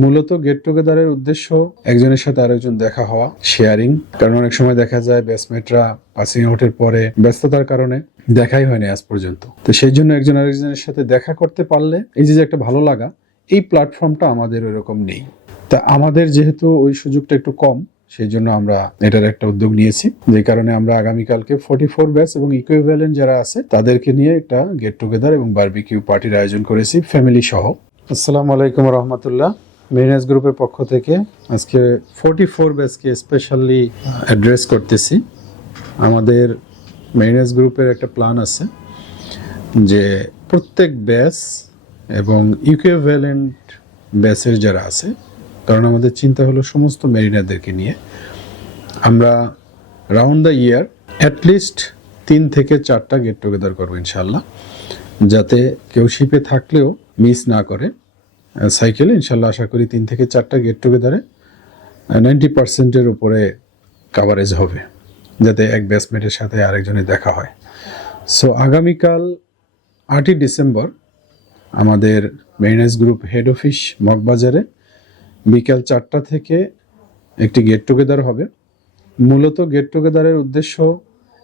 মূলত গেট টুগেদারের উদ্দেশ্য একজনের সাথে আরেকজন দেখা হওয়া শেয়ারিং কারণ অনেক সময় দেখা যায় ব্যাচমেটরা পাসিং আউটের পরে ব্যস্ততার কারণে দেখাই হয়নি আজ পর্যন্ত। তো সেই জন্য একজন আরেকজনের সাথে দেখা করতে পারলে এই যে একটা ভালো লাগা, এই প্ল্যাটফর্মটা আমাদের ওইরকম নেই। তা আমাদের যেহেতু ওই সুযোগটা একটু কম, সেই জন্য আমরা এটার একটা উদ্যোগ নিয়েছি। যে কারণে আমরা আগামীকালকে ফোর্টি ফোর ব্যাচ এবং ইকুইভ্যালেন্ট যারা আছে, তাদেরকে নিয়ে একটা গেট টুগেদার এবং বারবিকিউ পার্টির আয়োজন করেছি ফ্যামিলি সহ। আসসালামু আলাইকুম রহমতুল্লাহ। মেরিনাস গ্রুপের পক্ষ থেকে আজকে ফোর্টি ফোর ব্যাচকে স্পেশালি অ্যাড্রেস করতেছি। আমাদের মেরিনাস গ্রুপের একটা প্ল্যান আছে যে প্রত্যেক ব্যাচ এবং ইকুইভ্যালেন্ট ব্যাচের যারা আছে, কারণ আমাদের চিন্তা হলো সমস্ত মেরিনাদেরকে নিয়ে, আমরা রাউন্ড দ্য ইয়ার অ্যাটলিস্ট তিন থেকে চারটা গেট টুগেদার করব ইনশাল্লাহ যাতে কেউ শিপে থাকলেও মিস না করে। সাইকেলে ইনশাল্লাহ আশা করি তিন থেকে চারটা গেট টুগেদারে নাইনটি পার্সেন্টের উপরে কাভারেজ হবে, যাতে এক ব্যাচমেটের সাথে আরেকজনের দেখা হয়। সো আগামীকাল আটই ডিসেম্বর আমাদের মেরিনাস গ্রুপ হেড অফিস মগবাজারে বিকাল চারটা থেকে একটি গেট টুগেদার হবে। মূলত গেট টুগেদারের উদ্দেশ্য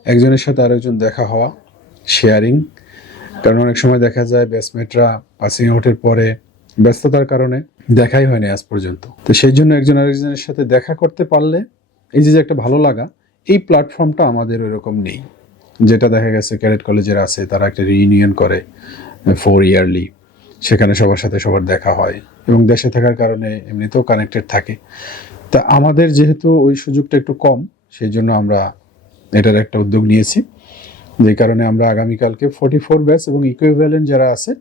একজনের সাথে আরেকজন দেখা হওয়া শেয়ারিং কারণ অনেক সময় দেখা যায় ব্যাচমেটরা পাসিং আউটের পরে ব্যস্ততার কারণে দেখাই হয়নি আজ পর্যন্ত। তো সেই জন্য একজন আরেকজনের সাথে দেখা করতে পারলে এই যে একটা ভালো লাগা, এই প্ল্যাটফর্মটা আমাদের ওইরকম নেই। যেটা দেখা গেছে ক্যাডেট কলেজের আছে, তারা একটা রিইউনিয়ন করে ফোর ইয়ারলি সেখানে সবার সাথে সবার দেখা হয় এবং দেশে থাকার কারণে এমনিতেও কানেক্টেড থাকে। তা আমাদের যেহেতু ওই সুযোগটা একটু কম, সেই জন্য আমরা এটার একটা উদ্যোগ নিয়েছি। যে কারণে আমরা আগামীকালকে ফোর্টি ফোর ব্যাচ এবং ইকুইভ্যালেন্ট যারা আছে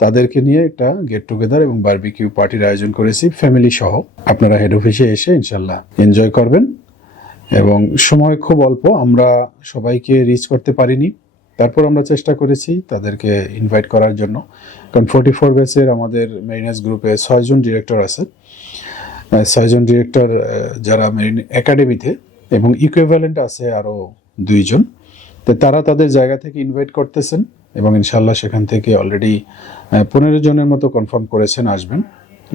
তাদেরকে নিয়ে একটা গেট টুগেদার এবং বারবিকিউ পার্টির আয়োজন করেছি ফ্যামিলি সহ। আপনারা হেড অফিসে এসে ইনশাল্লাহ এনজয় করবেন এবং সময় খুব অল্প, আমরা সবাইকে রিচ করতে পারিনি। তারপর আমরা চেষ্টা করেছি তাদেরকে ইনভাইট করার জন্য। কারণ ফোর্টি ফোর ব্যাচের আমাদের মেরিনাস গ্রুপে ছয়জন ডিরেক্টর আছে। ছয়জন ডিরেক্টর যারা মেরিন একাডেমিতে এবং ইকুইভ্যালেন্ট আছে আরও দুইজন তো তারা তাদের জায়গা থেকে ইনভাইট করতেছেন। এবং ইনশাল্লাহ সেখান থেকে অলরেডি পনেরো জনের মতো কনফার্ম করেছেন আসবেন।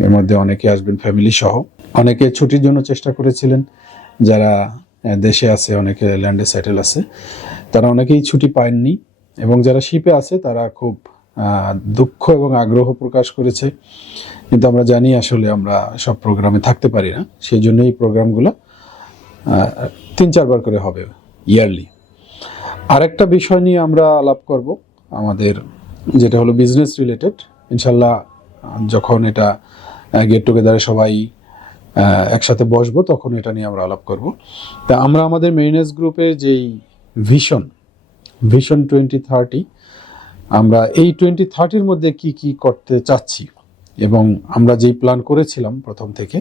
এর মধ্যে অনেকে আসবেন ফ্যামিলি সহ। অনেকে ছুটির জন্য চেষ্টা করেছিলেন। যারা দেশে আছে, অনেকে ল্যান্ডে সেটেল আছে। তারা অনেকেই ছুটি পাননি এবং যারা শিপে আছে, তারা খুব দুঃখ এবং আগ্রহ প্রকাশ করেছে। কিন্তু আমরা জানি আসলে আমরা সব প্রোগ্রামে থাকতে পারি না। সেই জন্য এই প্রোগ্রামগুলো তিন চারবার করে হবে ইয়ারলি আরেকটা বিষয় নিয়ে আমরা আলাপ করব। আমাদের যেটা হলো বিজনেস রিলেটেড ইনশাল্লাহ যখন এটা গেট টুগেদারে সবাই একসাথে বসবো, তখন এটা নিয়ে আমরা আলাপ করব। তা আমরা আমাদের মেরিনাস গ্রুপের যেই ভিশন ভিশন টোয়েন্টি থার্টি আমরা এই টোয়েন্টি থার্টির মধ্যে কি কি করতে চাচ্ছি এবং আমরা যেই প্ল্যান করেছিলাম প্রথম থেকে,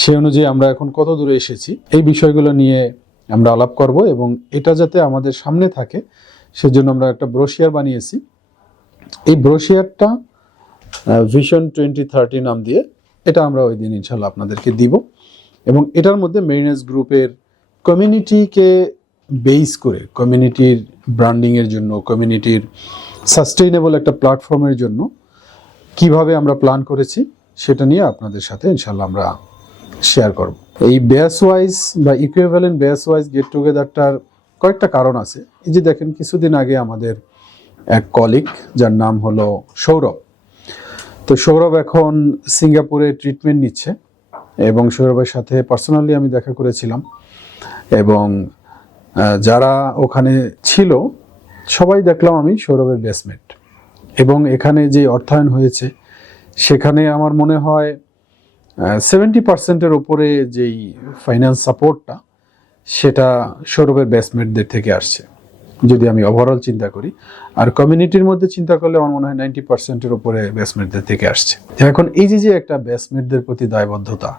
সে অনুযায়ী আমরা এখন কত দূরে এসেছি, এই বিষয়গুলো নিয়ে আমরা আলাপ করব এবং এটা যাতে আমাদের সামনে থাকে সেজন্য আমরা একটা ব্রোশিয়ার বানিয়েছি। এই ব্রোশিয়ারটা ভিশন টোয়েন্টি থার্টি নাম দিয়ে, এটা আমরা ওই দিন ইনশাল্লাহ আপনাদেরকে দিব। এবং এটার মধ্যে মেরিনাস গ্রুপের কমিউনিটিকে বেস করে কমিউনিটির ব্র্যান্ডিংয়ের জন্য কমিউনিটির সাস্টেইনেবল একটা প্ল্যাটফর্মের জন্য কীভাবে আমরা প্ল্যান করেছি, সেটা নিয়ে আপনাদের সাথে ইনশাল্লাহ আমরা শেয়ার করব। এই বেস ওয়াইজ বা ইকুইভ্যালেন্ট বেস ওয়াইজ গেট টুগেদারটার কয়েকটা কারণ আছে। এই যে দেখেন, কিছুদিন আগে আমাদের এক কলিগ যার নাম হলো সৌরভ। তো সৌরভ এখন সিঙ্গাপুরে ট্রিটমেন্ট নিচ্ছে এবং সৌরভের সাথে পার্সোনালি আমি দেখা করেছিলাম এবং যারা ওখানে ছিল, সবাই দেখলাম আমি সৌরভের বেসমেন্ট এবং এখানে যে অর্থায়ন হয়েছে, সেখানে আমার মনে হয় সেভেন্টি পার্সেন্টের ওপরে যেই ফাইন্যান্স সাপোর্টটা সেটা সৌরভের ব্যাসমেটদের থেকে আসছে। যদি আমি ওভারঅল চিন্তা করি, আর কমিউনিটির মধ্যে চিন্তা করলে আমার মনে হয় নাইনটি পার্সেন্টের উপরে ব্যাসমেটদের থেকে আসছে। এখন এই যে যে একটা ব্যাসমেটদের প্রতি দায়বদ্ধতা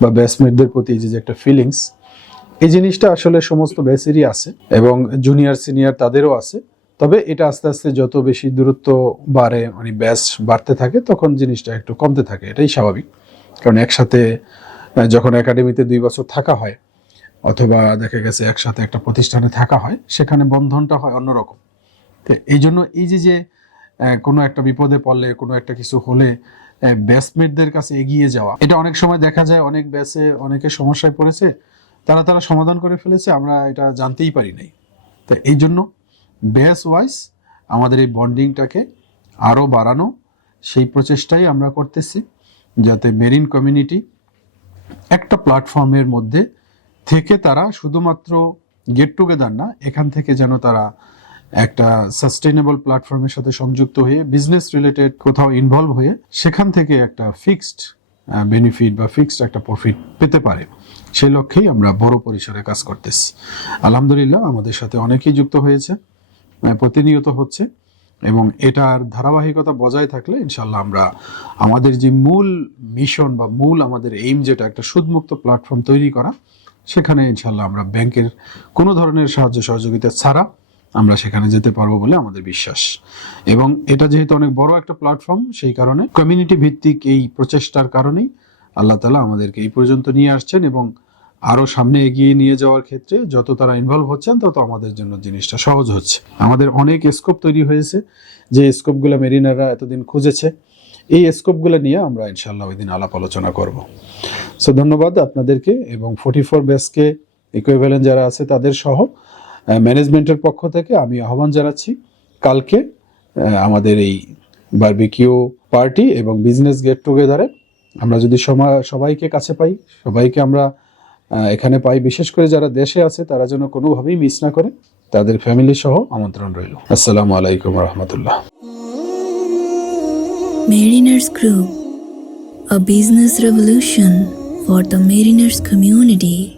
বা ব্যাসমেটদের প্রতি এই যে যে একটা ফিলিংস এই জিনিসটা আসলে সমস্ত ব্যাচেরই আছে এবং জুনিয়র সিনিয়র তাদেরও আছে। তবে এটা আস্তে আস্তে যত বেশি দূরত্ব বাড়ে মানে ব্যাচ বাড়তে থাকে, তখন জিনিসটা একটু কমতে থাকে। এটাই স্বাভাবিক। কারণ একসাথে যখন একাডেমিতে দুই বছর থাকা হয় অথবা দেখা গেছে একসাথে একটা প্রতিষ্ঠানে থাকা হয়, সেখানে বন্ধনটা হয় অন্যরকম। তো এই জন্য এই যে যে কোনো একটা বিপদে পড়লে, কোনো একটা কিছু হলে ব্যাচমেটদের কাছে এগিয়ে যাওয়া, এটা অনেক সময় দেখা যায়, অনেক ব্যাচে অনেকে সমস্যায় পড়েছে, তারা তারা সমাধান করে ফেলেছে, আমরা এটা জানতেই পারি নাই। তো এই জন্য ব্যাচ ওয়াইজ আমাদের এই বন্ডিংটাকে আরও বাড়ানো, সেই প্রচেষ্টাই আমরা করতেছি, যাতে মেরিন কমিউনিটি একটা প্ল্যাটফর্মের মধ্যে থেকে তারা শুধুমাত্র গেট টুগেদার না, এখান থেকে যেন তারা একটা সাস্টেনেবল প্ল্যাটফর্মের সাথে সংযুক্ত হয়ে বিজনেস রিলেটেড কোথাও ইনভলভ হয়ে, সেখান থেকে একটা ফিক্সড বেনিফিট বা ফিক্সড একটা প্রফিট পেতে পারে। সেই লক্ষ্যেই আমরা বড় পরিসরে কাজ করতেছি। আলহামদুলিল্লাহ, আমাদের সাথে অনেকেই যুক্ত হয়েছে প্রতিনিয়ত হচ্ছে, এবং এটার ধারাবাহিকতা বজায় থাকলে ইনশাল্লাহ আমরা আমাদের যে মূল মিশন বা মূল আমাদের এইম যেটা, একটা সুদমুক্ত প্ল্যাটফর্ম তৈরি করা সেখানে ইনশাল্লাহ আমরা ব্যাংকের কোনো ধরনের সাহায্য সহযোগিতা ছাড়া আমরা সেখানে যেতে পারব বলে আমাদের বিশ্বাস। এবং এটা যেহেতু অনেক বড় একটা প্ল্যাটফর্ম সেই কারণে কমিউনিটি ভিত্তিক এই প্রচেষ্টার কারণেই আল্লাহ তালা আমাদেরকে এই পর্যন্ত নিয়ে আসছেন এবং আরও সামনে এগিয়ে নিয়ে যাওয়ার ক্ষেত্রে যত তারা ইনভলভ হচ্ছেন, তত আমাদের জন্য জিনিসটা সহজ হচ্ছে। আমাদের অনেক স্কোপ তৈরি হয়েছে, যে স্কোপগুলো মেরিনাররা এতদিন খুঁজেছে, এই স্কোপগুলো নিয়ে আমরা ইনশাল্লাহ ওই দিন আলাপ আলোচনা করব। সো ধন্যবাদ আপনাদেরকে এবং ফোর্টি ফোর বেসকে ইকুইভ্যালেন্ট যারা আছে তাদের সহ ম্যানেজমেন্টের পক্ষ থেকে আমি আহ্বান জানাচ্ছি কালকে আমাদের এই বারবিকিউ পার্টি এবং বিজনেস গেট টুগেদারে আমরা যদি সবাইকে কাছে পাই সবাইকে আমরা এখানে পাই বিশেষ করে যারা দেশে আছে তারা যেন কোনোভাবেই মিস না করে তাদের ফ্যামিলি সহ আমন্ত্রণ রইল। আসসালামু আলাইকুম রহমতুল্লাহ। Mariners Group, a business revolution. For the mariners community.